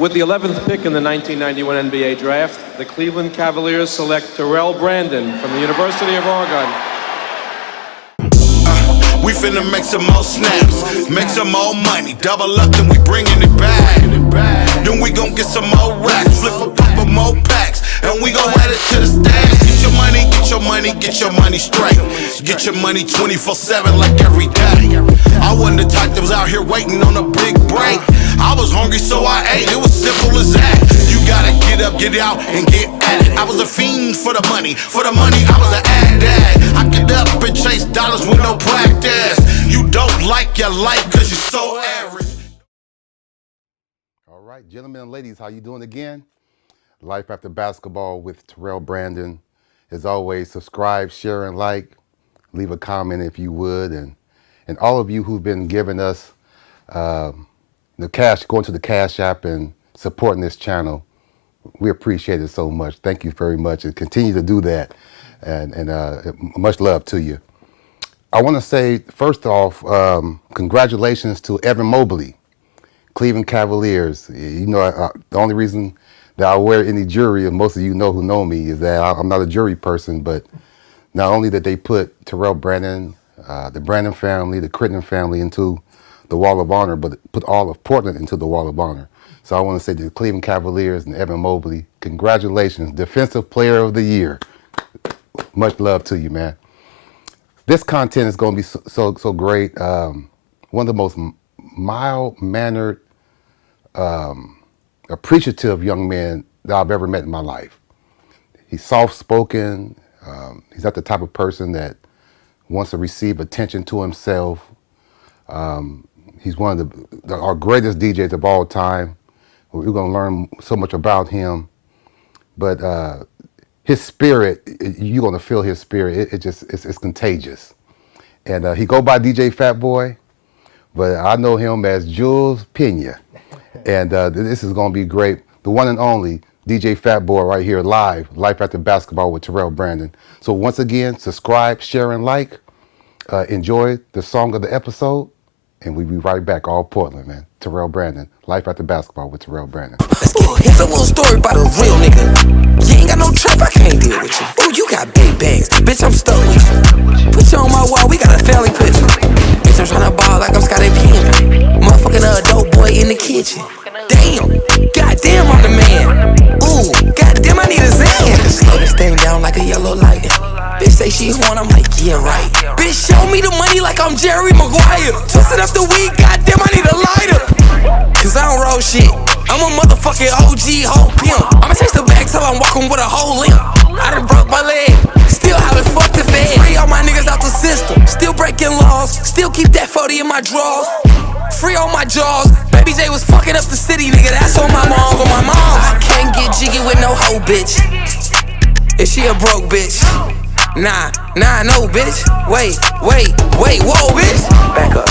With the 11th pick in the 1991 NBA Draft, the Cleveland Cavaliers select Terrell Brandon from the University of Oregon. We finna make some more snaps, make some more money, double up, then we bringing it back. Then we gon' get some more racks, flip a couple more packs, and we gon' add it to the stash. Get your money, get your money, get your money straight. Get your money 24/7 like every day. I wasn't the type that was out here waiting on a big break. I was hungry, so I ate. It was simple as that. You gotta get up, get out, and get at it. I was a fiend for the money. For the money, I was an addict. I get up and chase dollars with no practice. You don't like your life because you're so average. All right, gentlemen and ladies, how you doing again? Life After Basketball with Terrell Brandon. As always, subscribe, share, and like. Leave a comment if you would. And all of you who've been giving us the cash, going to the Cash App and supporting this channel, we appreciate it so much. Thank you very much, and continue to do that. And much love to you. I want to say, first off, congratulations to Evan Mobley, Cleveland Cavaliers. You know, the only reason that I wear any jewelry, and most of you know who know me, is that I'm not a jewelry person, but not only did they put Terrell Brandon, the Brandon family, the Crittenden family into the Wall of Honor, but put all of Portland into the Wall of Honor. So I want to say to the Cleveland Cavaliers and Evan Mobley, congratulations, Defensive Player of the Year. Much love to you, man. This content is going to be so great. One of the most mild-mannered, appreciative young men that I've ever met in my life. He's soft-spoken. He's not the type of person that wants to receive attention to himself. He's one of our greatest DJs of all time. We're going to learn so much about him. But his spirit, you're going to feel his spirit. It's contagious. And he go by DJ Fatboy, but I know him as Jules Pena. And this is going to be great. The one and only DJ Fatboy right here live, Life After Basketball with Terrell Brandon. So once again, subscribe, share, and like. Enjoy the song of the episode. And we'll be right back, all Portland, man. Terrell Brandon, Life After Basketball with Terrell Brandon. Let's get it. Here's a little story about a real nigga. You ain't got no trap, I can't deal with you. Oh, you got big bags, bitch, I'm stuck with you. Put you on my wall, we got a family picture. Bitch, I'm tryna ball like I'm Scottie Pippen. Motherfucking adult boy in the kitchen. Damn, goddamn, I'm the man. Ooh, goddamn, I need a Zan. Slow this thing down like a yellow light. Bitch say she horn, I'm like, yeah, right. Bitch, show me the money like I'm Jerry Maguire. Twisted up the weed, goddamn, I need a lighter. Cause I don't roll shit. I'm a motherfucking OG whole pimp. I'ma chase the bag till I'm walking with a whole limp. I done broke my leg, still having fuck the fed. Free all my niggas out the system, still breaking laws. Still keep that 40 in my drawers. Free all my jaws. Baby J was fucking up the city, nigga. That's on my mom's, on my mom's. I can't get jiggy with no hoe, bitch. Is she a broke bitch? Nah, no, bitch. Wait, whoa, bitch. Back up.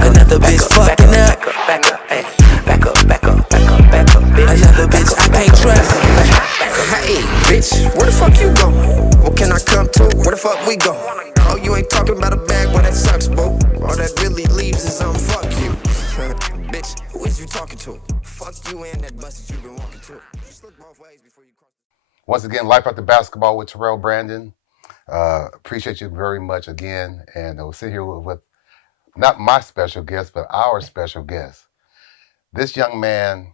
Another bitch fucking up. Back up, bitch. Another bitch I can't trust. Hey, bitch, where the fuck you going? What can I come to? Where the fuck we going? Oh, you ain't talking about a bag, well that sucks, bro. All that really leaves is fuck you. Bitch, who is you talking to? Fuck you and that bus that you been walking to. Just look both ways before you cross. Once again, Life After Basketball with Terrell Brandon. Appreciate you very much again. And we'll sit here with not my special guest, but our special guest. This young man,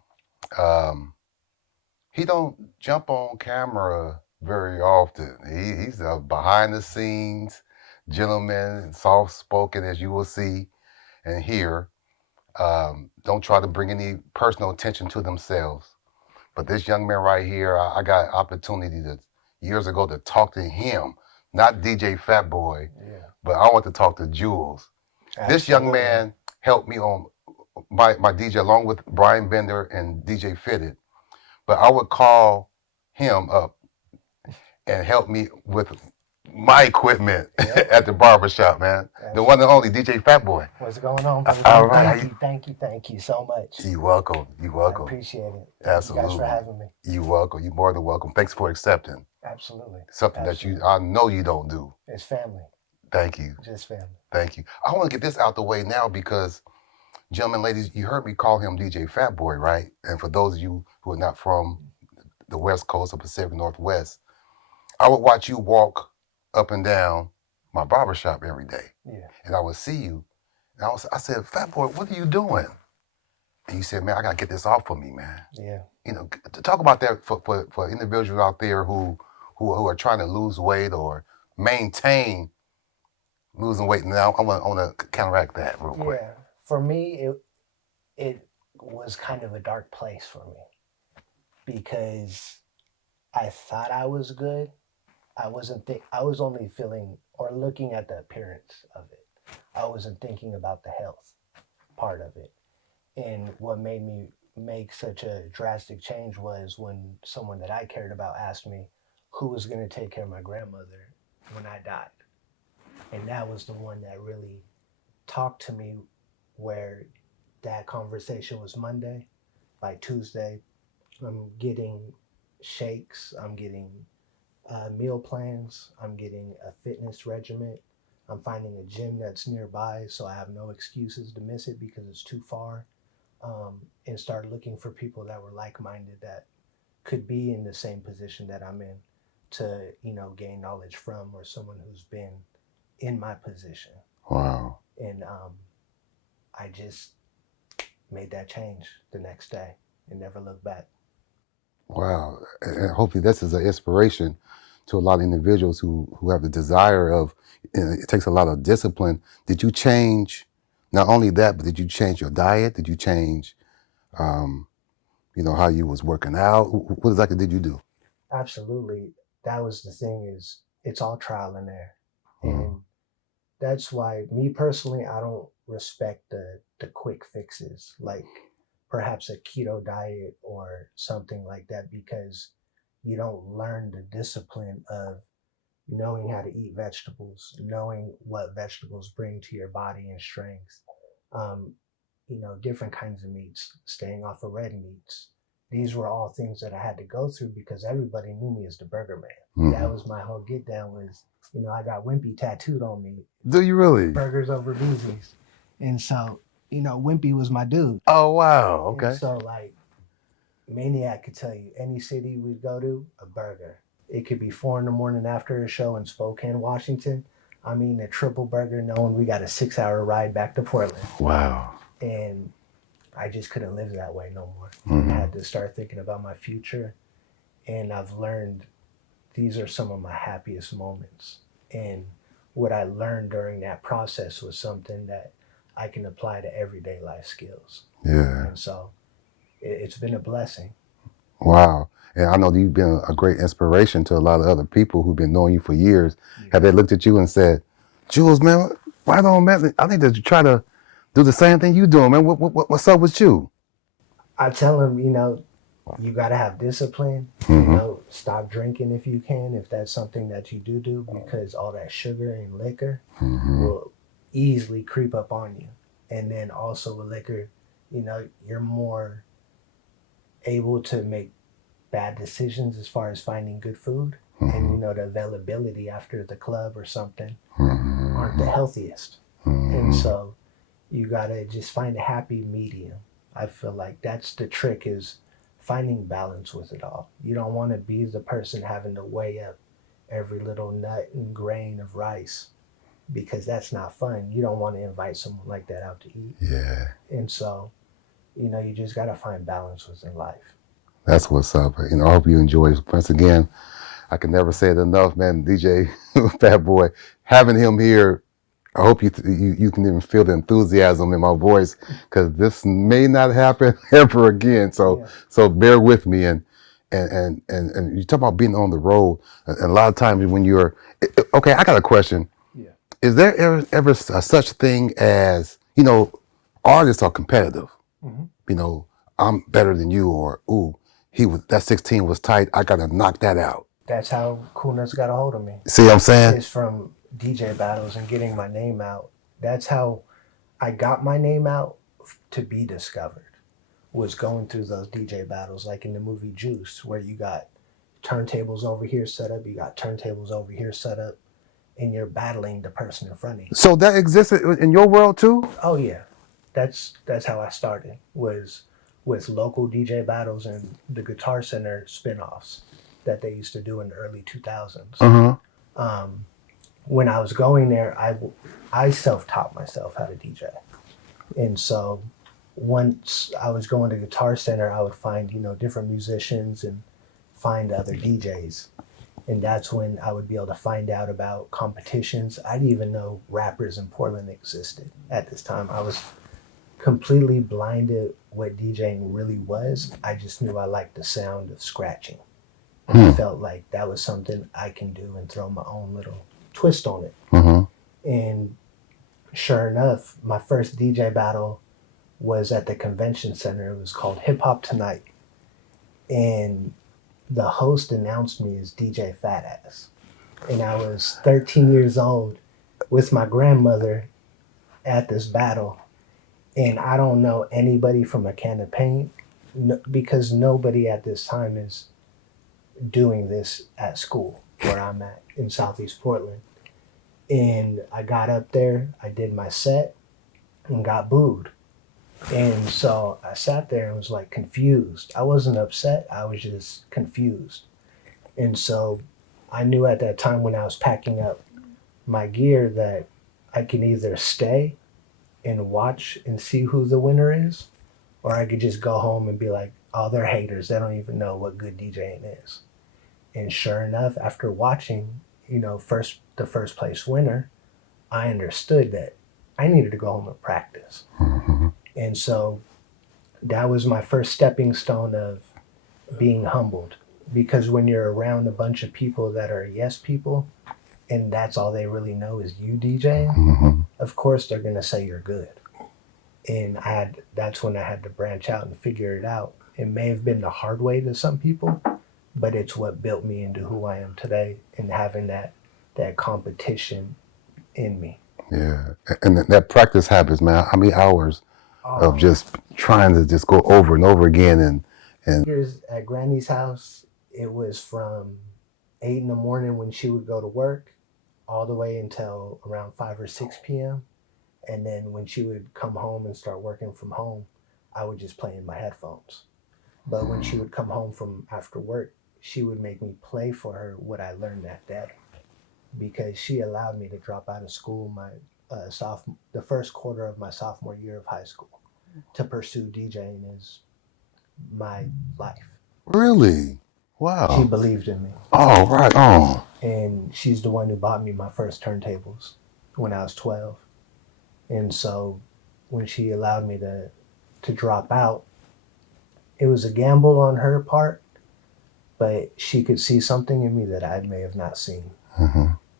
he don't jump on camera very often. He's a behind the scenes gentleman, soft-spoken, as you will see and hear. Don't try to bring any personal attention to themselves. But this young man right here, I got opportunity years ago to talk to him, not DJ Fatboy, but I want to talk to Jules. Absolutely. This young man helped me on my DJ along with Brian Bender and DJ Fitted. But I would call him up and help me with my equipment at the barbershop, man. Absolutely. The one and only DJ Fatboy. What's going on, brother? All right. Thank you so much. You're welcome. I appreciate it. Absolutely. Thank you guys for having me. You're welcome. You're more than welcome. Thanks for accepting. Absolutely. Something that I know you don't do. It's family. Thank you. Just family. Thank you. I want to get this out the way now because Gentlemen, ladies, you heard me call him DJ Fatboy, right? And for those of you who are not from the West Coast or Pacific Northwest, I would watch you walk up and down my barbershop every day. Yeah. And I would see you. And I said, Fatboy, what are you doing? And you said, man, I got to get this off of me, man. Yeah. You know, talk about that for individuals out there who are trying to lose weight or maintain losing weight. Now, I want to counteract that real quick. Yeah. For me, it was kind of a dark place for me because I thought I was good. I was only feeling or looking at the appearance of it. I wasn't thinking about the health part of it. And what made me make such a drastic change was when someone that I cared about asked me who was going to take care of my grandmother when I died. And that was the one that really talked to me, where that conversation was Monday. By Tuesday, I'm getting shakes, I'm getting meal plans, I'm getting a fitness regimen, I'm finding a gym that's nearby so I have no excuses to miss it because it's too far, and start looking for people that were like-minded that could be in the same position that I'm in to, gain knowledge from, or someone who's been in my position. Wow. And I just made that change the next day and never looked back. Wow. And hopefully this is an inspiration to a lot of individuals who have the desire of, it takes a lot of discipline. Did you change, not only that, but did you change your diet? Did you change, how you was working out? What exactly did you do? Absolutely. That was the thing, is it's all trial and error. Mm. And that's why, me personally, I don't respect the quick fixes, like perhaps a keto diet or something like that, because you don't learn the discipline of knowing how to eat vegetables, knowing what vegetables bring to your body in strength, different kinds of meats, staying off of red meats. These were all things that I had to go through because everybody knew me as the Burger Man. That was my whole get down, was, I got Wimpy tattooed on me. Do you really? Burgers over Beezy's. And so, Wimpy was my dude. Oh, wow. Okay. And so, like, Maniac could tell you, any city we'd go to, a burger. It could be 4 a.m. after a show in Spokane, Washington. I'm eating a triple burger knowing we got a 6-hour ride back to Portland. Wow. And I just couldn't live that way no more. Mm-hmm. I had to start thinking about my future. And I've learned these are some of my happiest moments. And what I learned during that process was something that I can apply to everyday life skills. Yeah. And so it's been a blessing. Wow. And I know you've been a great inspiration to a lot of other people who've been knowing you for years. Yeah. Have they looked at you and said, Jules, man, why don't, man, I need to try to do the same thing you doing, man. What's up with you? I tell them, you got to have discipline. Mm-hmm. Stop drinking if you can, if that's something that you do, because all that sugar and liquor will easily creep up on you. And then also with liquor, you're more able to make bad decisions as far as finding good food. And, the availability after the club or something aren't the healthiest. And so you got to just find a happy medium. I feel like that's the trick, is finding balance with it all. You don't want to be the person having to weigh up every little nut and grain of rice, because that's not fun. You don't want to invite someone like that out to eat. Yeah. And so, you just got to find balance within life. That's what's up. I hope you enjoy it. Once again, I can never say it enough, man. DJ Fatboy, having him here, I hope you can even feel the enthusiasm in my voice, because this may not happen ever again. So bear with me. And you talk about being on the road. And a lot of times when you're, okay, I got a question. Yeah. Is there ever a such thing as, artists are competitive. Mm-hmm. I'm better than you, or, ooh, that 16 was tight, I got to knock that out. That's how Coolness got a hold of me. See what I'm saying? It's from DJ battles and getting my name out. That's how I got my name out to be discovered, was going through those DJ battles, like in the movie Juice, where you got turntables over here set up, you got turntables over here set up, and you're battling the person in front of you. So that existed in your world too? Oh yeah. that's how I started, was with local DJ battles and the Guitar Center spinoffs that they used to do in the early 2000s. When I was going there, I self-taught myself how to DJ. And so once I was going to Guitar Center, I would find, different musicians and find other DJs. And that's when I would be able to find out about competitions. I didn't even know rappers in Portland existed at this time. I was completely blinded what DJing really was. I just knew I liked the sound of scratching. And I felt like that was something I can do and throw my own little twist on it. And sure enough, my first DJ battle was at the convention center. It was called Hip Hop Tonight. And the host announced me as DJ Fat Ass. And I was 13 years old with my grandmother at this battle. And I don't know anybody from a can of paint, because nobody at this time is doing this at school where I'm at in Southeast Portland. And I got up there, I did my set, and got booed. And so I sat there and was like confused. I wasn't upset, I was just confused. And so I knew at that time when I was packing up my gear that I can either stay and watch and see who the winner is, or I could just go home and be like, oh, they're haters, they don't even know what good DJing is. And sure enough, after watching, the first place winner, I understood that I needed to go home and practice. And so that was my first stepping stone of being humbled, because when you're around a bunch of people that are yes people, and that's all they really know is you DJing, of course they're gonna say you're good. And that's when I had to branch out and figure it out. It may have been the hard way to some people, but it's what built me into who I am today, and having that competition in me. Yeah, and that practice habits, man. How many hours of just trying to just go over and over again and Here's at Granny's house, it was from 8 in the morning when she would go to work, all the way until around 5 or 6 p.m. And then when she would come home and start working from home, I would just play in my headphones. But when she would come home from after work, she would make me play for her what I learned that day, because she allowed me to drop out of school the first quarter of my sophomore year of high school to pursue DJing as my life. Really? Wow. She believed in me. Oh, right on. And she's the one who bought me my first turntables when I was 12. And so when she allowed me to drop out, it was a gamble on her part, but she could see something in me that I may have not seen.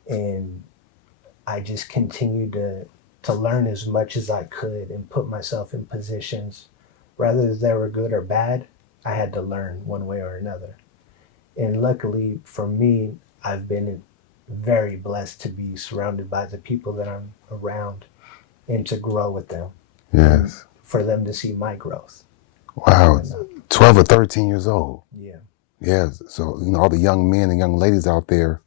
And I just continued to learn as much as I could and put myself in positions, whether they were good or bad, I had to learn one way or another. And luckily for me, I've been very blessed to be surrounded by the people that I'm around and to grow with them. Yes. For them to see my growth. Wow. 12 or 13 years old. Yeah. Yeah. So, all the young men and young ladies out there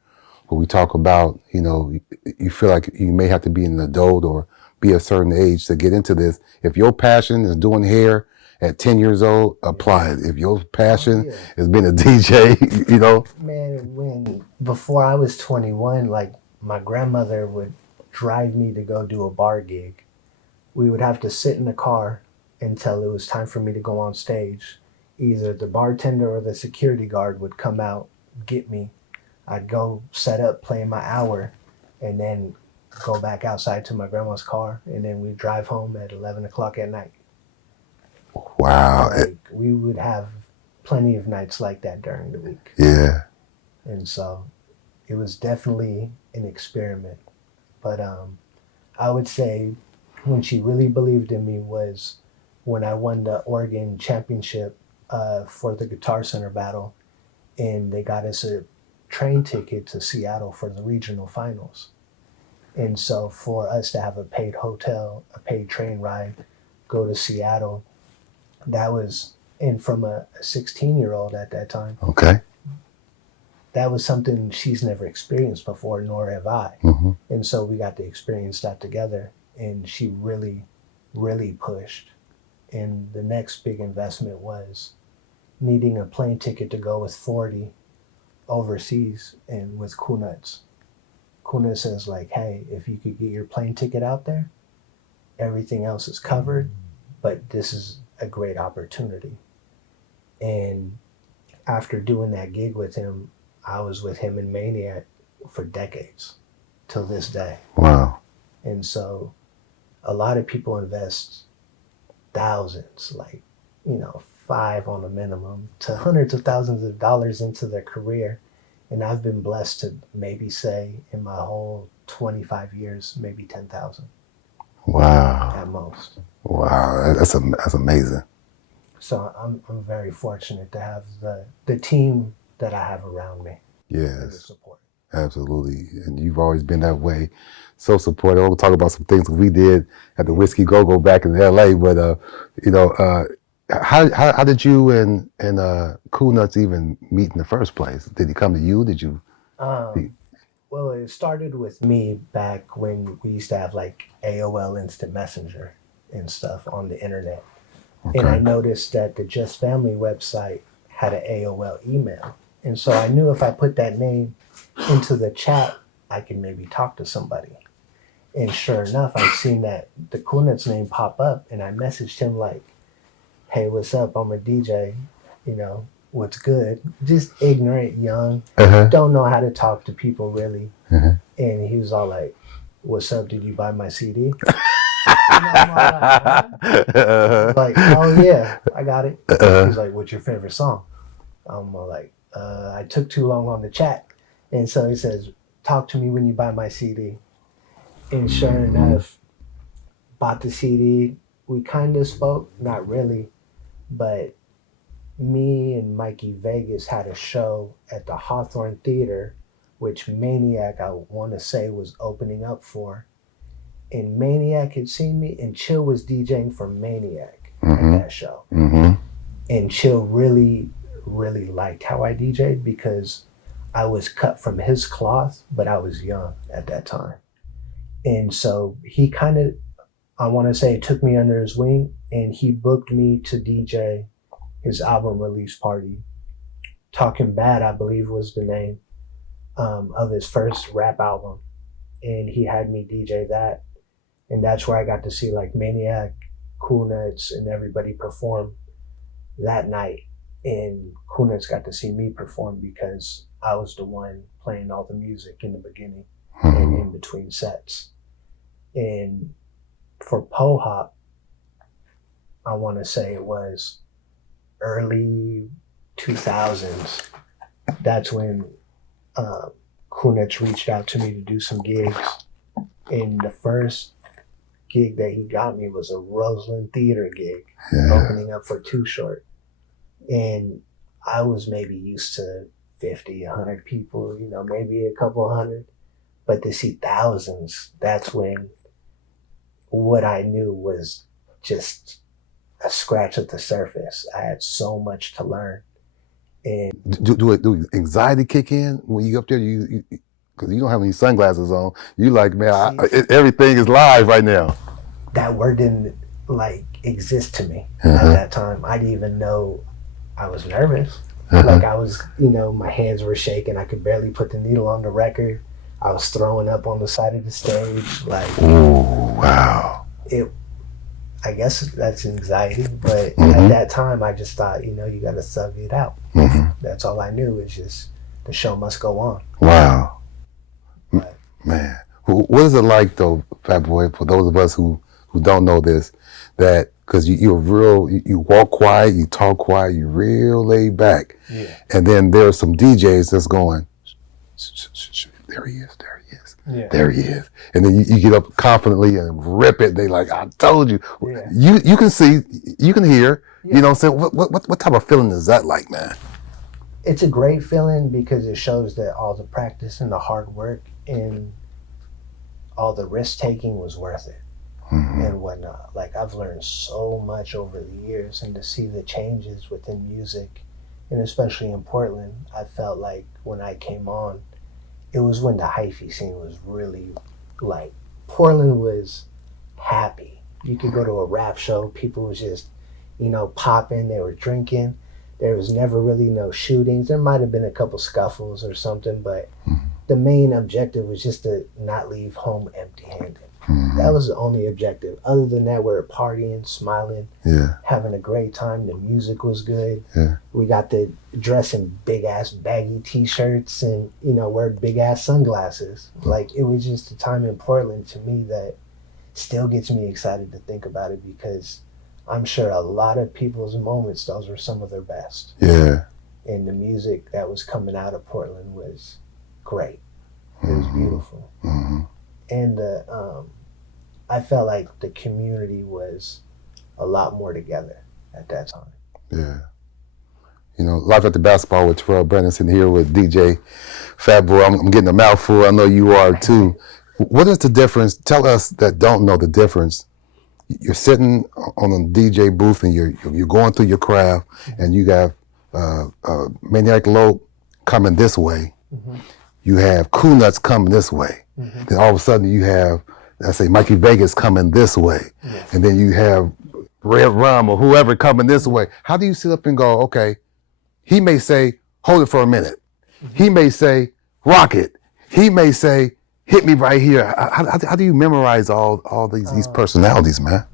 who we talk about, you feel like you may have to be an adult or be a certain age to get into this. If your passion is doing hair at 10 years old, apply it. If your passion is being a DJ, Man, before I was 21, like my grandmother would drive me to go do a bar gig. We would have to sit in the car until it was time for me to go on stage. Either the bartender or the security guard would come out, get me. I'd go set up, play my hour, and then go back outside to my grandma's car, and then we'd drive home at 11 o'clock at night. Wow. We would have plenty of nights like that during the week. Yeah. And so it was definitely an experiment. But I would say when she really believed in me was when I won the Oregon championship for the Guitar Center battle, and they got us a train ticket to Seattle for the regional finals. And so for us to have a paid hotel, a paid train ride, go to Seattle, that was, and from a 16-year-old at that time. Okay. That was something she's never experienced before, nor have I. And so we got to experience that together. And she really really pushed. And the next big investment was needing a plane ticket to go with 40 overseas and with Kunuts. Kunut says like, hey, if you could get your plane ticket out there, everything else is covered, but this is a great opportunity. And after doing that gig with him, I was with him in Maniac for decades, till this day. Wow. And so a lot of people invest thousands, like, 5 on a minimum, to hundreds of thousands of dollars into their career. And I've been blessed to maybe say in my whole 25 years, maybe 10,000. Wow. At most. Wow, that's amazing. So I'm very fortunate to have the team that I have around me. Yes. And the support. Absolutely. And you've always been that way. So supportive. We'll talk about some things we did at the Whiskey Go-Go back in LA, but how did you and Cool Nuts even meet in the first place? Did he come to you? Did you Well, it started with me back when we used to have like AOL Instant Messenger and stuff on the internet. Okay. And I noticed that the Jus-Family website had an AOL email. And so I knew if I put that name into the chat, I could maybe talk to somebody. And sure enough, I've seen that the Kunut's name pop up, and I messaged him like, hey, what's up? I'm a DJ, what's good? Just ignorant, young, don't know how to talk to people really. And he was all like, what's up? Did you buy my CD? I'm like, oh yeah, I got it. He's like, what's your favorite song? I'm like, I took too long on the chat. And so he says, talk to me when you buy my CD. And sure enough, bought the CD. We kind of spoke, not really, but me and Mikey Vegas had a show at the Hawthorne Theater, which Maniac, I want to say, was opening up for. And Maniac had seen me, and Chill was DJing for Maniac at that show. And Chill really, really liked how I DJ'd because I was cut from his cloth, but I was young at that time. And so he kind of, I want to say, took me under his wing, and he booked me to DJ his album release party. Talking Bad, I believe, was the name of his first rap album. And he had me DJ that. And that's where I got to see like Maniac, Cool Nuts, and everybody perform that night. And Cool Nuts got to see me perform because I was the one playing all the music in the beginning and in between sets. And for Pohop, I want to say it was early 2000s. That's when Cool Nuts reached out to me to do some gigs. And the first gig that he got me was a Roseland Theater gig, opening up for Too Short. And I was maybe used to 50, 100 people, maybe a couple hundred. But to see thousands, that's when what I knew was just a scratch at the surface. I had so much to learn. And do anxiety kick in when you up there? You because you don't have any sunglasses on. You like, man, everything is live right now. That word didn't exist to me at that time. I didn't even know I was nervous. Like I was, my hands were shaking. I could barely put the needle on the record. I was throwing up on the side of the stage. Oh, wow. I guess that's anxiety, but at that time I just thought, you got to thug it out. That's all I knew, is just the show must go on. Wow. But, man, what is it like though, Fatboy, for those of us who don't know this, that because you're real, you walk quiet, you talk quiet, you're real laid back. Yeah. And then there are some DJs that's going, there he is, there he is, there he is. And then you get up confidently and rip it. They like, I told you. Yeah. You can see, you can hear, you know what I'm saying? What type of feeling is that like, man? It's a great feeling because it shows that all the practice and the hard work and all the risk taking was worth it. And whatnot. Like I've learned so much over the years, and to see the changes within music, and especially in Portland, I felt like when I came on, it was when the hyphy scene was really Portland was happy You could go to a rap show, people was just, popping, they were drinking. There was never really no shootings. There might have been a couple scuffles or something, but the main objective was just to not leave home empty-handed. That was the only objective. Other than that, we were partying, smiling, having a great time. The music was good. We got to dress in big-ass baggy T-shirts and, wear big-ass sunglasses. Like, it was just a time in Portland to me that still gets me excited to think about it, because I'm sure a lot of people's moments, those were some of their best. Yeah. And the music that was coming out of Portland was great. It was beautiful. And I felt like the community was a lot more together at that time. Yeah. Life After Basketball with Terrell Brandon, sitting here with DJ Fatboy. I'm getting a mouthful. I know you are too. What is the difference? Tell us that don't know the difference. You're sitting on a DJ booth and you're going through your craft, and you got Maniac Low coming this way. You have Cool Nuts coming this way. Then all of a sudden you have, let's say, Mikey Vegas coming this way. And then you have Red Rum or whoever coming this way. How do you sit up and go, okay, he may say, hold it for a minute. He may say, rock it. He may say, hit me right here. How do you memorize all these personalities, man?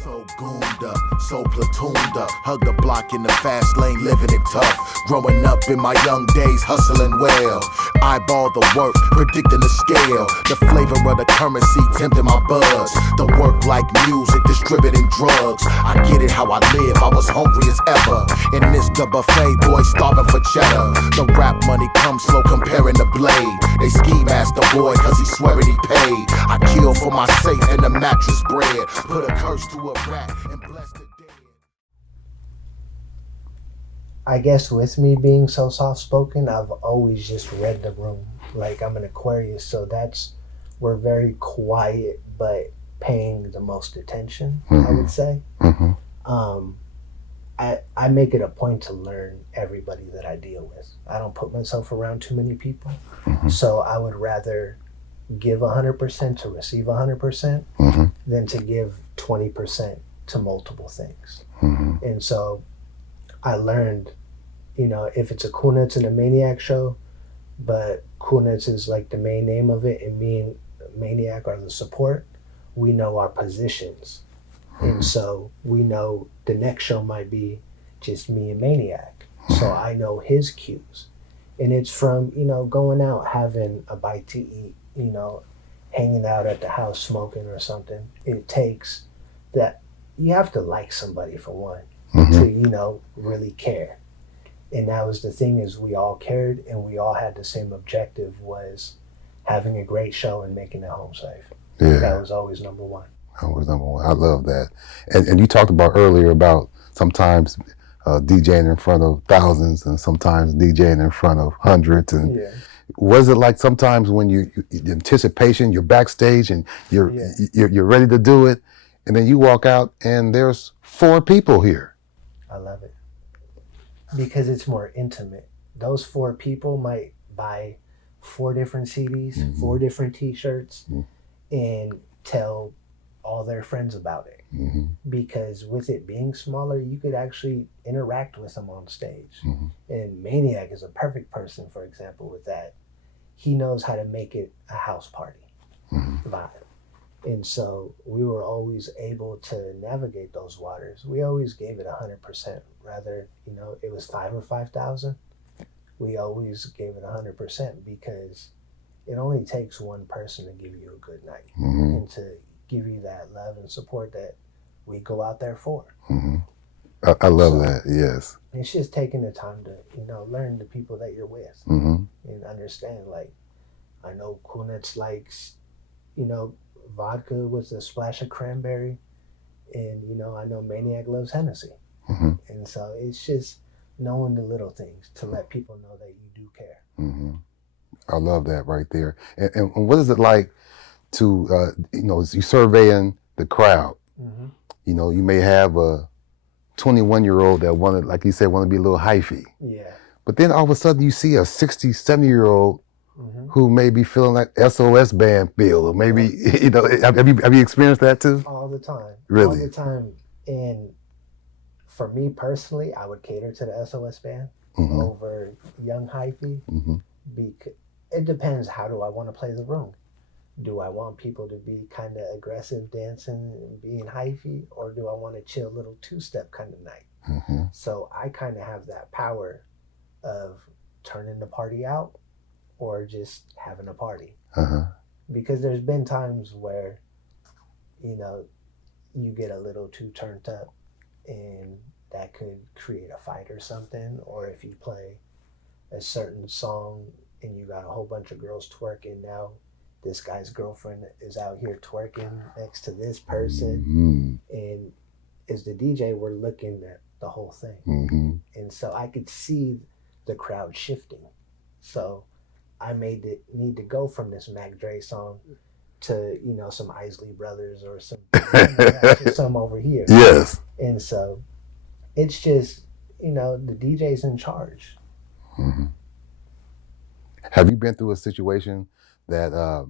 So gooned up, so platooned up, hug the block in the fast lane, living it tough. Growing up in my young days, hustling well. Eyeball the work, predicting the scale. The flavor of the currency, tempting my buzz. The work like music, distributing drugs. I get it how I live, I was hungry as ever. In this the buffet, boy starving for cheddar. The rap money comes slow, comparing the blade. They ski mask the boy, cause he swearing he paid. I kill for my safe and the mattress bread. Put a curse to a rat and bless the dead. I guess with me being so soft-spoken, I've always just read the room. Like, I'm an Aquarius, so we're very quiet, but paying the most attention, I would say. I make it a point to learn everybody that I deal with. I don't put myself around too many people, so I would rather give 100% to receive 100% than to give 20% to multiple things. And so I learned, if it's a Cool Nuts and a Maniac show, but Cool Nuts is like the main name of it, and me and Maniac are the support, we know our positions. And so we know the next show might be just me and Maniac. So I know his cues. And it's from, going out, having a bite to eat, hanging out at the house smoking or something. It takes that, you have to like somebody for one, to, really care. And that was the thing, is we all cared and we all had the same objective, was having a great show and making it home safe. Yeah. That was always number one. Always number one. I love that. And you talked about earlier about sometimes DJing in front of thousands and sometimes DJing in front of hundreds. And was it like sometimes when the anticipation, you're backstage and you're ready to do it, and then you walk out and there's 4 people here? I love it. Because it's more intimate. Those 4 people might buy 4 different CDs, 4 different T-shirts, and tell all their friends about it. Because with it being smaller, you could actually interact with them on stage. And Maniac is a perfect person, for example, with that. He knows how to make it a house party vibe. And so we were always able to navigate those waters. We always gave it 100%. Rather, it was 5 or 5,000. We always gave it 100%, because it only takes one person to give you a good night and to give you that love and support that we go out there for. I love that, yes. It's just taking the time to, learn the people that you're with and understand, like, I know Cool Nuts likes, vodka with a splash of cranberry, and, I know Maniac loves Hennessy. And so it's just knowing the little things to let people know that you do care. I love that right there. And what is it like to, you surveying the crowd? You may have a 21-year-old that wanted, like you said, want to be a little hyphy. Yeah. But then all of a sudden you see a 60, 70-year-old who may be feeling like SOS band feel, or maybe, have you experienced that too? All the time. Really? All the time. And for me personally, I would cater to the SOS band over young hyphy. Because it depends, how do I want to play the room? Do I want people to be kind of aggressive dancing and being hyphy, or do I want a chill little two-step kind of night? So I kind of have that power of turning the party out or just having a party. Because there's been times where, you know, you get a little too turned up and that could create a fight or something. Or if you play a certain song and you got a whole bunch of girls twerking, now this guy's girlfriend is out here twerking next to this person. And as the DJ, we're looking at the whole thing. And so I could see the crowd shifting. So I made it need to go from this Mac Dre song to, you know, some Isley Brothers or some, some over here. Yes. And so it's just, you know, the DJ's in charge. Have you been through a situation that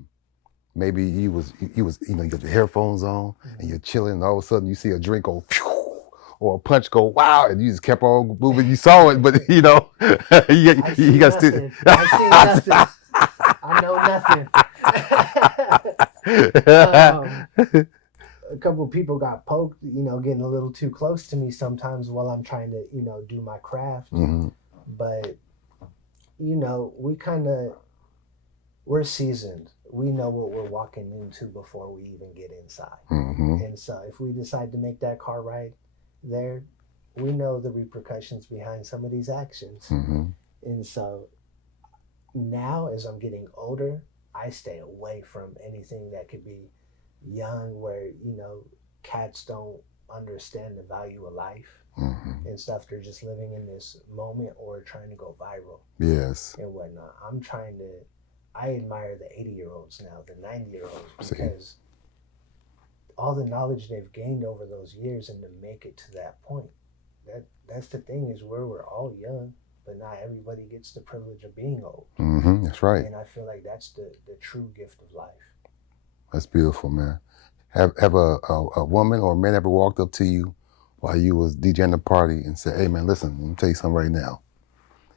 maybe you was, you know, you got your headphones on and you're chilling, and all of a sudden you see a drink go phew, or a punch go wow, and you just kept on moving. You saw it, but you know, you got still. I see nothing. I know nothing. A couple of people got poked, you know, getting a little too close to me sometimes while I'm trying to, you know, do my craft. But, you know, we're seasoned. We know what we're walking into before we even get inside. And so if we decide to make that car ride there, we know the repercussions behind some of these actions. And so now, as I'm getting older, I stay away from anything that could be young, where, you know, cats don't understand the value of life and stuff. They're just living in this moment or trying to go viral. Yes. And whatnot. I admire the 80-year-olds now, the 90-year-olds, because all the knowledge they've gained over those years, and to make it to that point. That's the thing, is where we're all young, but not everybody gets the privilege of being old. That's right. And I feel like that's the true gift of life. That's beautiful, man. Have a woman or a man ever walked up to you while you was DJing the party and said, "Hey man, listen, let me tell you something right now.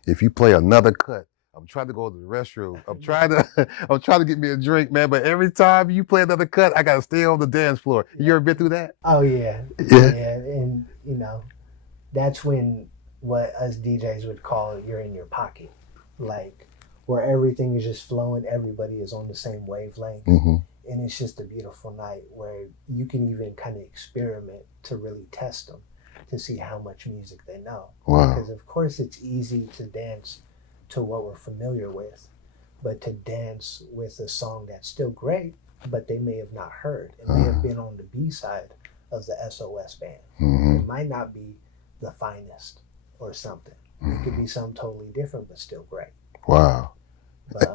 If you play another cut, I'm trying to go to the restroom. I'm trying to get me a drink, man. But every time you play another cut, I gotta stay on the dance floor." You ever been through that? Oh yeah. And you know, that's when what us DJs would call you're in your pocket, like where everything is just flowing. Everybody is on the same wavelength, and it's just a beautiful night where you can even kind of experiment to really test them to see how much music they know. Wow. Because of course it's easy to dance to what we're familiar with, but to dance with a song that's still great, but they may have not heard. It may have been on the B-side of the SOS band. It might not be the finest or something. It could be something totally different, but still great. Wow. But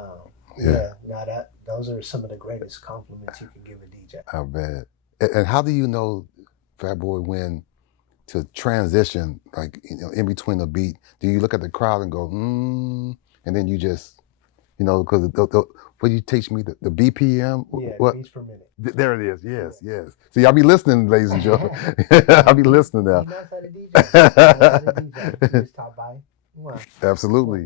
those are some of the greatest compliments you can give a DJ. I bet. And how do you know, Fatboy, when to transition, like, you know, in between the beat? Do you look at the crowd and go, and then you just, you know, because what you teach me, the BPM? Yeah, what? beats per minute. There it is. Yes. See, I'll be listening, ladies and gentlemen. I'll be listening now. He knows how to DJ. He's top by one. Absolutely.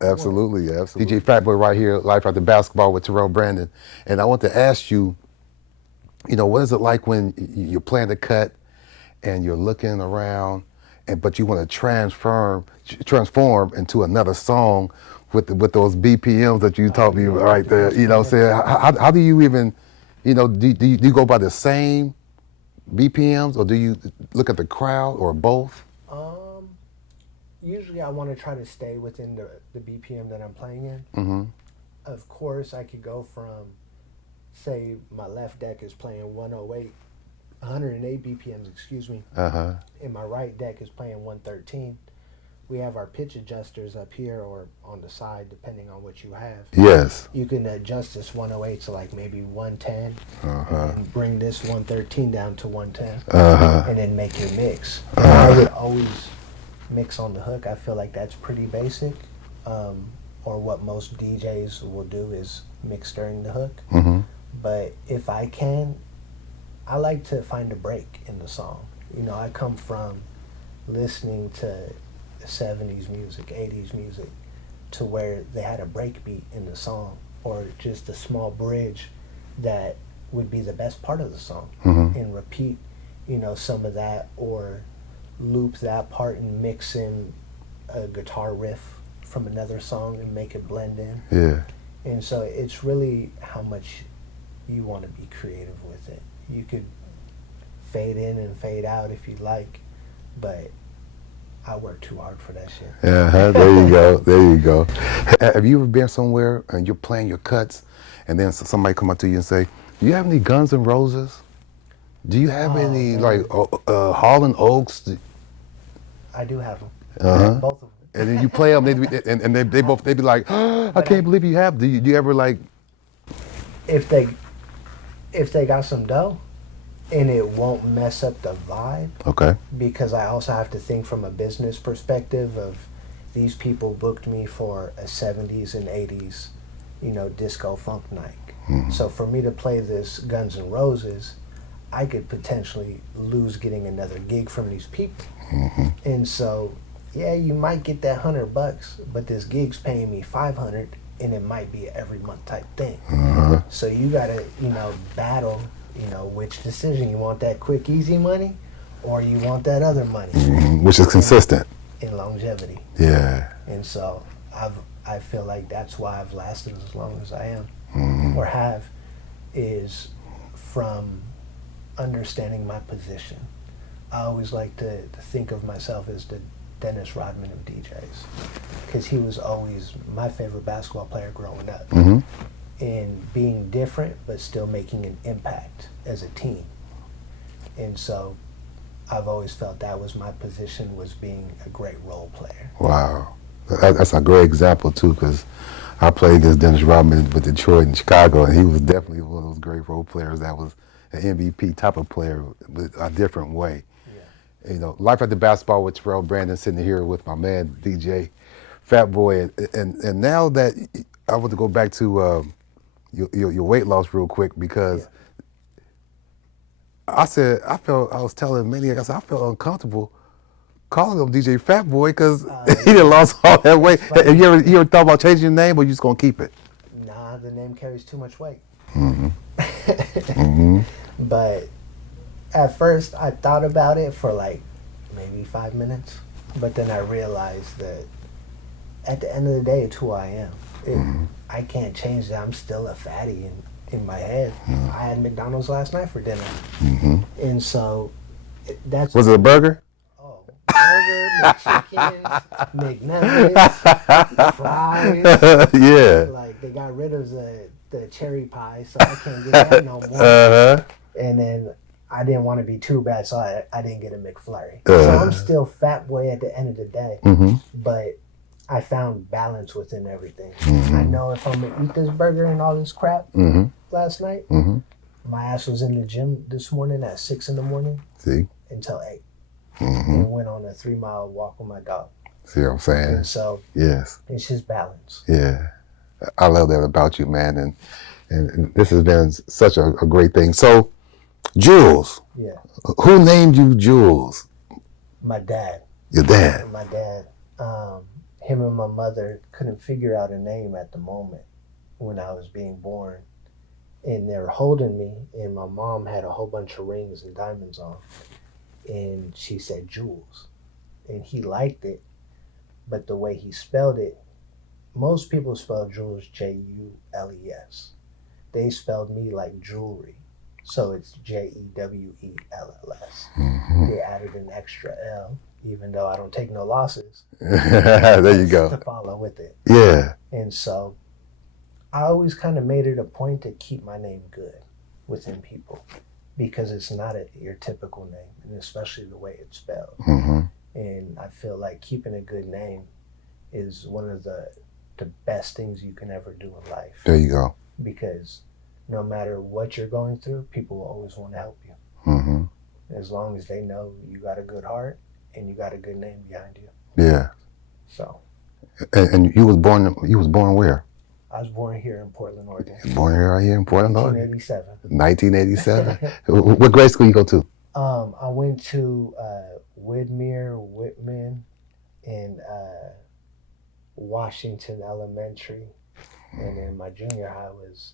Absolutely. One. DJ Fatboy right here, Life After Basketball with Terrell Brandon. And I want to ask you, you know, what is it like when you're playing the cut and you're looking around, but you want to transform into another song with those BPMs that you taught me right there? You know what I'm saying? How do you even, you know, do you go by the same BPMs, or do you look at the crowd, or both? Usually I want to try to stay within the BPM that I'm playing in. Of course, I could go from, say, my left deck is playing 108 BPMs, excuse me. And my right deck is playing 113. We have our pitch adjusters up here or on the side, depending on what you have. Yes. You can adjust this 108 to like maybe 110, and bring this 113 down to 110, and then make your mix. I would always mix on the hook. I feel like that's pretty basic, or what most DJs will do is mix during the hook. But if I can, I like to find a break in the song. You know, I come from listening to 70s music, 80s music, to where they had a break beat in the song or just a small bridge that would be the best part of the song, and repeat, you know, some of that, or loop that part and mix in a guitar riff from another song and make it blend in. Yeah. And so it's really how much you want to be creative with it. You could fade in and fade out if you like, but I work too hard for that shit. Yeah, there you go. There you go. Have you ever been somewhere and you're playing your cuts, and then somebody come up to you and say, "Do you have any Guns N' Roses? Do you have any man. like Hall & Oates?" I do have them. Uh-huh. Both of them. And then you play them, and they both be like, "Oh, I can't believe you have." Do you ever like? If they got some dough and it won't mess up the vibe, Okay. because I also have to think from a business perspective of these people booked me for a 70s and 80s, you know, disco funk night. So for me to play this Guns N' Roses, I could potentially lose getting another gig from these people. And so, yeah, you might get that $100, but this gig's paying me $500, and it might be an every month type thing. So you gotta, you know, battle, you know, which decision. You want that quick, easy money, or you want that other money Which is consistent. in longevity. Yeah. And so I feel like that's why I've lasted as long as I am, or have, is from understanding my position. I always like to think of myself as the Dennis Rodman of DJs, because he was always my favorite basketball player growing up. And being different but still making an impact as a team. And so I've always felt that was my position, was being a great role player. Wow. That's a great example too, because I played against Dennis Rodman with Detroit and Chicago, and he was definitely one of those great role players that was an MVP type of player, but a different way. You know, Life After Basketball with Terrell Brandon, sitting here with my man DJ Fatboy, and now that I want to go back to your weight loss real quick, because I was telling Maniac, I said I felt uncomfortable calling him DJ Fatboy because he done lost all that weight. Have you ever thought about changing your name, or you just gonna keep it? Nah, the name carries too much weight. But at first I thought about it for like maybe 5 minutes, but then I realized that at the end of the day, it's who I am. I can't change that. I'm still a fatty in my head. I had McDonald's last night for dinner. And so that's... Was it a burger? Oh, burger, McChickens, McNuggets, fries. Yeah. Like, they got rid of the cherry pie, so I can't get that no more. And then I didn't want to be too bad, so I didn't get a McFlurry. So I'm still fat boy at the end of the day. But I found balance within everything. I know if I'm gonna eat this burger and all this crap last night, my ass was in the gym this morning at 6 in the morning. See? Until 8. And went on a 3-mile walk with my dog. See what I'm saying? And so yes, it's just balance. Yeah. I love that about you, man. And this has been such a great thing. So, Jules. Yeah. Who named you Jules? My dad. Your dad? My dad. Him and my mother couldn't figure out a name at the moment when I was being born. And they were holding me, and my mom had a whole bunch of rings and diamonds on. And she said Jules. And he liked it, but the way he spelled it, most people spell Jules Jules. They spelled me like jewelry. So it's Jewells. They added an extra L, even though I don't take no losses. There you go. To follow with it. Yeah. And so I always kind of made it a point to keep my name good within people, because it's not your typical name, and especially the way it's spelled. And I feel like keeping a good name is one of the best things you can ever do in life. There you go. Because no matter what you're going through, people will always want to help you. As long as they know you got a good heart and you got a good name behind you. Yeah. So. And you was born where? I was born here in Portland, Oregon. Born here in Portland, Oregon. 1987. 1987. What grade school you go to? I went to Whitmere, Whitman, and Washington Elementary, and then my junior high was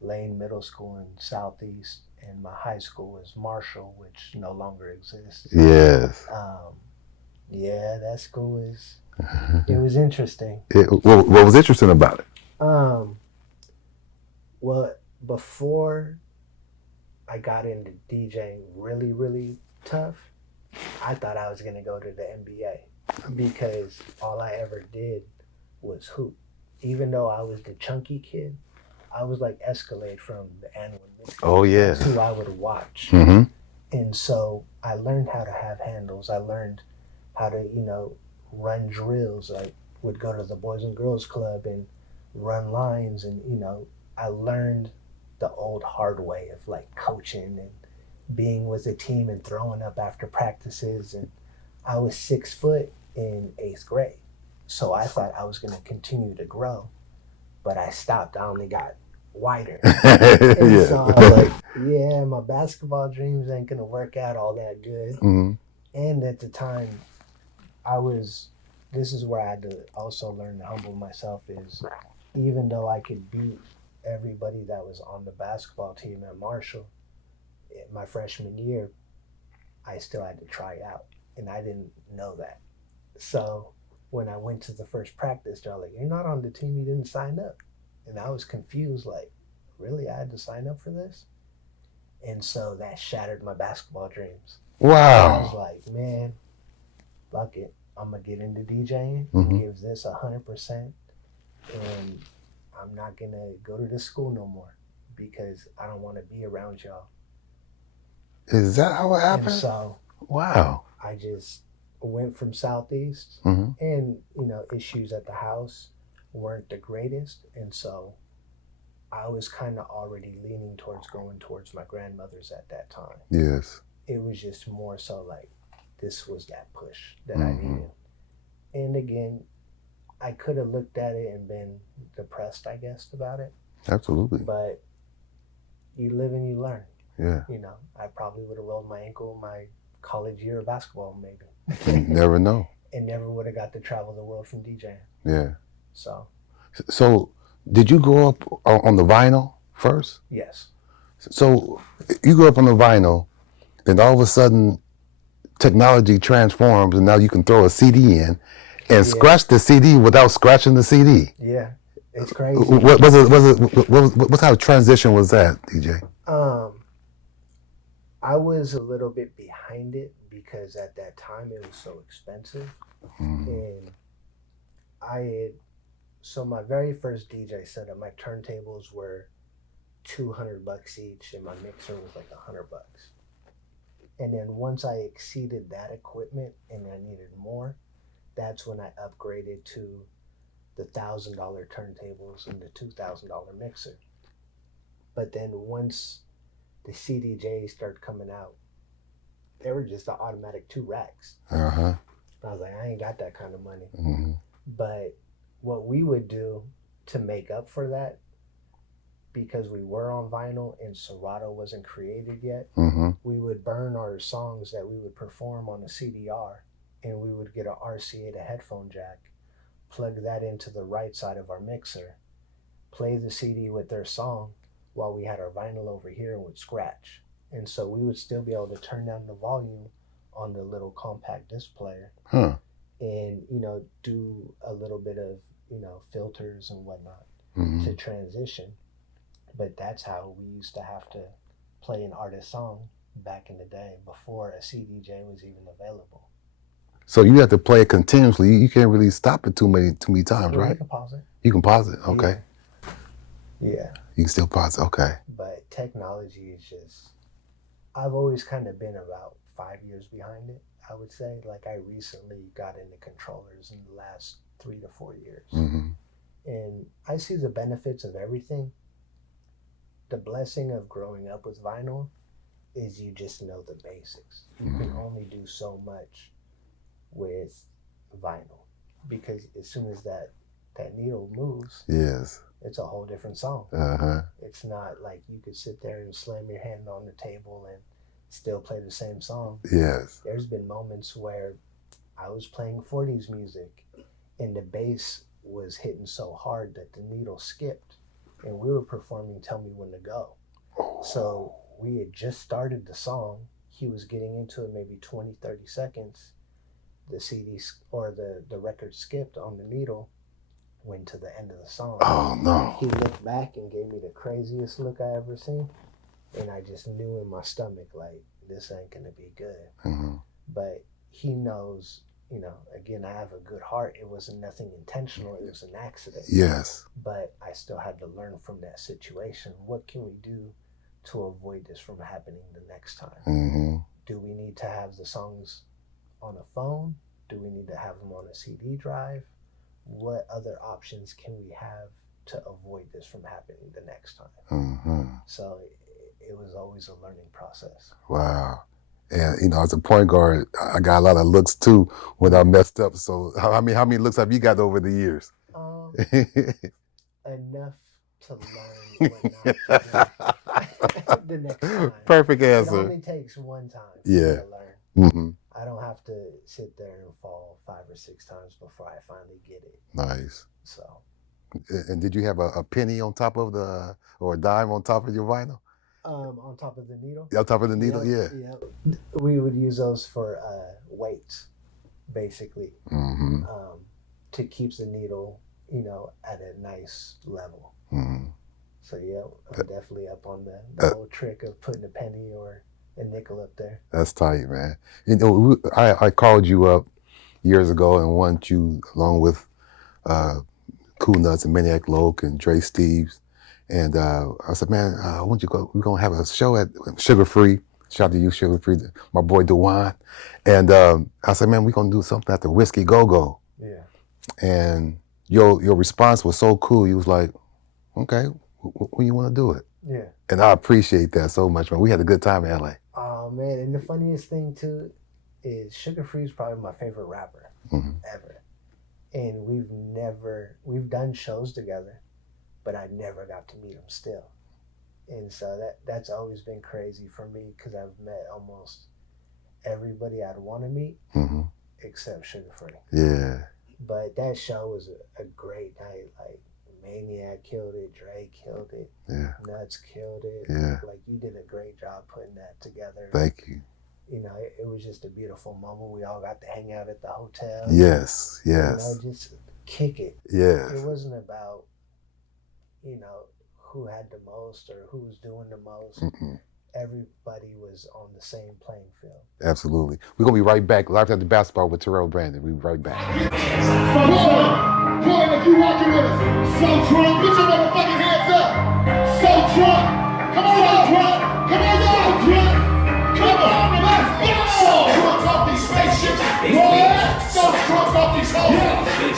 Lane Middle School in Southeast, and my high school was Marshall, which no longer exists. Yes. Yeah, that school is. It was interesting. What was interesting about it? Well, before I got into DJing really, really tough, I thought I was gonna go to the NBA because all I ever did was hoop. Even though I was the chunky kid, I was like Escalade from the Annual Mix. Oh, yes. That's who I would watch. Mm-hmm. And so I learned how to have handles. I learned how to, run drills. I would go to the Boys and Girls Club and run lines. And, I learned the old hard way of like coaching and being with a team and throwing up after practices. And I was 6 foot in 8th grade. So I thought I was going to continue to grow, but I stopped. I only got wider. And Yeah. so I was like, yeah, my basketball dreams ain't going to work out all that good. Mm-hmm. And at the time, this is where I had to also learn to humble myself is even though I could beat everybody that was on the basketball team at Marshall, my freshman year, I still had to try out. And I didn't know that. So when I went to the first practice, they're like, you're not on the team, you didn't sign up. And I was confused, like, really, I had to sign up for this? And so that shattered my basketball dreams. I was Wow. like, man, fuck it. I'm going to get into DJing, Mhm. give this 100%, and I'm not going to go to this school no more because I don't want to be around y'all. Is that how it And happened? so Wow. I just went from Southeast, Mm-hmm. and, issues at the house weren't the greatest. And so I was kind of already leaning towards going towards my grandmother's at that time. Yes. It was just more so like this was that push that I needed. And again, I could have looked at it and been depressed, I guess, about it. Absolutely. But you live and you learn. Yeah. I probably would have rolled my ankle my college year of basketball, maybe. You never know. And never would have got to travel the world from DJing. Yeah. So, Did you grow up on the vinyl first? yes. So you grew up on the vinyl, then all of a sudden technology transforms and now you can throw a CD in and scratch the CD without scratching the CD. Yeah. It's crazy. What kind of transition was that, DJ? I was a little bit behind it because at that time it was so expensive. And so my very first DJ setup, my turntables were $200 each and my mixer was like $100. And then once I exceeded that equipment and I needed more, that's when I upgraded to the $1,000 turntables and the $2,000 mixer. But then once the CDJs started coming out, they were just an automatic 2 racks. Uh-huh. I was like, I ain't got that kind of money. Mm-hmm. But what we would do to make up for that, because we were on vinyl and Serato wasn't created yet, Mm-hmm. we would burn our songs that we would perform on a CDR, and we would get an RCA to headphone jack, plug that into the right side of our mixer, play the CD with their song while we had our vinyl over here and would scratch. And so we would still be able to turn down the volume on the little compact disc player. Huh. And, do a little bit of, filters and whatnot Mm-hmm. to transition. But that's how we used to have to play an artist song back in the day before a CDJ was even available. So you have to play it continuously. You can't really stop it too many times, Yeah, right? you can pause it. You can pause it. Okay. Yeah. You can still pause it. Okay. But technology is just, I've always kind of been about 5 years behind it, I would say. Like I recently got into controllers in the last 3 to 4 years. Mm-hmm. And I see the benefits of everything. The blessing of growing up with vinyl is you just know the basics. You can only do so much with vinyl because as soon as that that needle moves, Yes. it's a whole different song. Uh-huh. It's not like you could sit there and slam your hand on the table and still play the same song. Yes. There's been moments where I was playing 40s music and the bass was hitting so hard that the needle skipped, and we were performing Tell Me When to Go. So we had just started the song. He was getting into it maybe 20, 30 seconds. The CD or the record skipped on the needle, went to the end of the song. Oh, no. He looked back and gave me the craziest look I ever seen. And I just knew in my stomach, like, this ain't gonna be good. Mm-hmm. But he knows, you know, again, I have a good heart. It wasn't nothing intentional. It was an accident. Yes. But I still had to learn from that situation. What can we do to avoid this from happening the next time? Mm-hmm. Do we need to have the songs on a phone? Do we need to have them on a CD drive? What other options can we have to avoid this from happening the next time? Mm-hmm. So it was always a learning process. Wow. And, you know, as a point guard, I got a lot of looks, too, when I messed up. So, how many looks have you got over the years? Enough to learn what not to do the next time. Perfect answer. It only takes one time for Yeah. me to learn. Mm-hmm. I don't have to sit there and fall 5 or 6 times before I finally get it. Nice. So. And did you have a penny on top of or a dime on top of your vinyl? On top of the needle? On top of the needle, yeah. We would use those for weights, basically, mm-hmm. To keep the needle, you know, at a nice level. Mm-hmm. So yeah, I'm definitely up on the whole trick of putting a penny or a nickel up there. That's tight, man. You know, I called you up years ago and wanted you, along with Cool Nuts and Maniac Loke and Dre Steves. And I said, man, I want you to go. We're going to have a show at Sugar Free. Shout out to you, Sugar Free, my boy DeWine. And I said, man, we're going to do something at the Whiskey Go-Go. Yeah. And your response was so cool. You was like, okay, when you want to do it? Yeah. And I appreciate that so much, man. We had a good time in LA. Oh, man. And the funniest thing, too, is Sugar Free is probably my favorite rapper ever. And we've done shows together, but I never got to meet him still. And so that's always been crazy for me because I've met almost everybody I'd want to meet except Sugar Free. Yeah. But that show was a great night. Like, Maniac killed it, Dre killed it, Nuts killed it. Yeah. Like, you did a great job putting that together. Thank you. You know, it was just a beautiful moment. We all got to hang out at the hotel. Yes. You know, just kick it. Yes. It wasn't about, you know, who had the most or who was doing the most. Everybody was on the same playing field. Absolutely. We're going to be right back. Live at the basketball with Terrell Brandon. We'll be right back. Point if you rocking with us. So drunk, put your motherfucking hands up. So drunk. Come on, so drunk. Come on, y'all. Drunk. Come on, let's go. So drunk off these spaceships. What? So drunk off these hoes.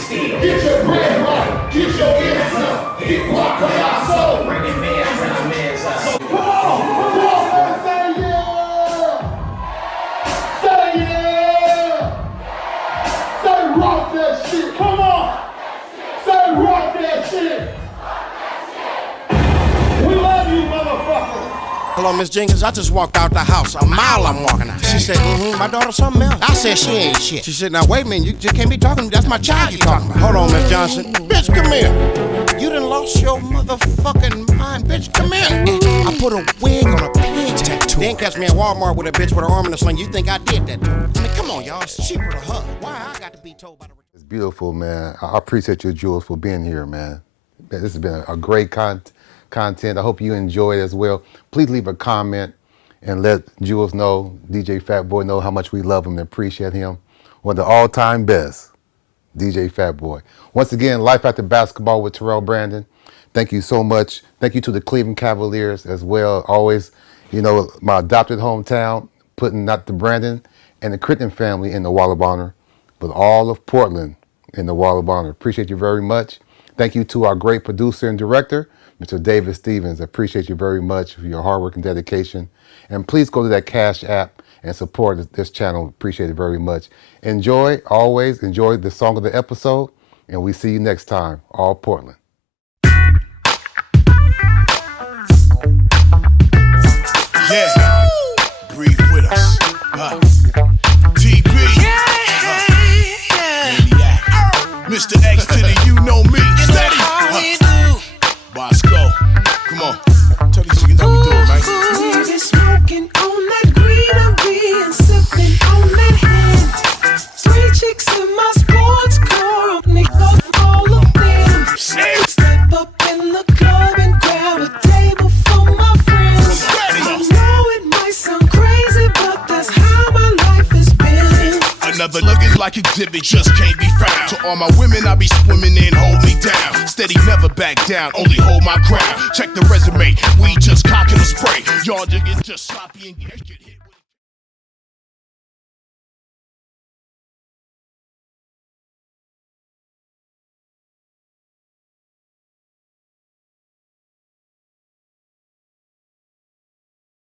Get your bread right. Get your ears up. Hit rock with our soul. Bringing man's around man's up. Come on. Come on. Say yeah. Say yeah. Say rock that shit. Come on. Say rock that shit. We love you, motherfucker. Hello, Miss Jenkins. I just walked out the house. A mile I'm walking out. She said, my daughter's something else. I said, she ain't shit. She said, now wait a minute. You just can't be talking to me. That's my child you talking about. Hold on, Miss Johnson. Bitch, come here. You done lost your motherfucking mind. Bitch, come here. I put a wig on a pig tattoo. Then catch me at Walmart with a bitch with her arm in a sling. You think I did that to her? I mean, come on, y'all. It's cheaper to hug. Why I got to be told by the... It's beautiful, man. I appreciate you, Jules, for being here, man. This has been a great content. I hope you enjoy it as well. Please leave a comment and let Jules know, DJ Fatboy, know how much we love him and appreciate him. One of the all-time best, DJ Fatboy. Once again, Life After Basketball with Terrell Brandon. Thank you so much. Thank you to the Cleveland Cavaliers as well. Always, you know, my adopted hometown, putting not the Brandon and the Crittenden family in the Wall of Honor, but all of Portland in the Wall of Honor. Appreciate you very much. Thank you to our great producer and director, Mr. David Stevens. I appreciate you very much for your hard work and dedication. And please go to that Cash app and support this channel. Appreciate it very much. Always enjoy the song of the episode. and we see you next time, all Portland. Yeah, breathe with us. TB, Maniac, Mr. X to the you know me, steady. Bosco, come on, tell these niggas how we do it, man. We be smoking on that greenery and sipping on that hand. 3 chicks in my sports car, nigga, all of them. Step up in the club and grab a table for my friends. I know it might sound crazy, but that's how my life has been. Another looking like exhibit just can't be found. To all my women, I be swimming in, hold me down. Steady, never back down, only hold my ground. Check the resume, we just cocking the spray. Y'all just sloppy and get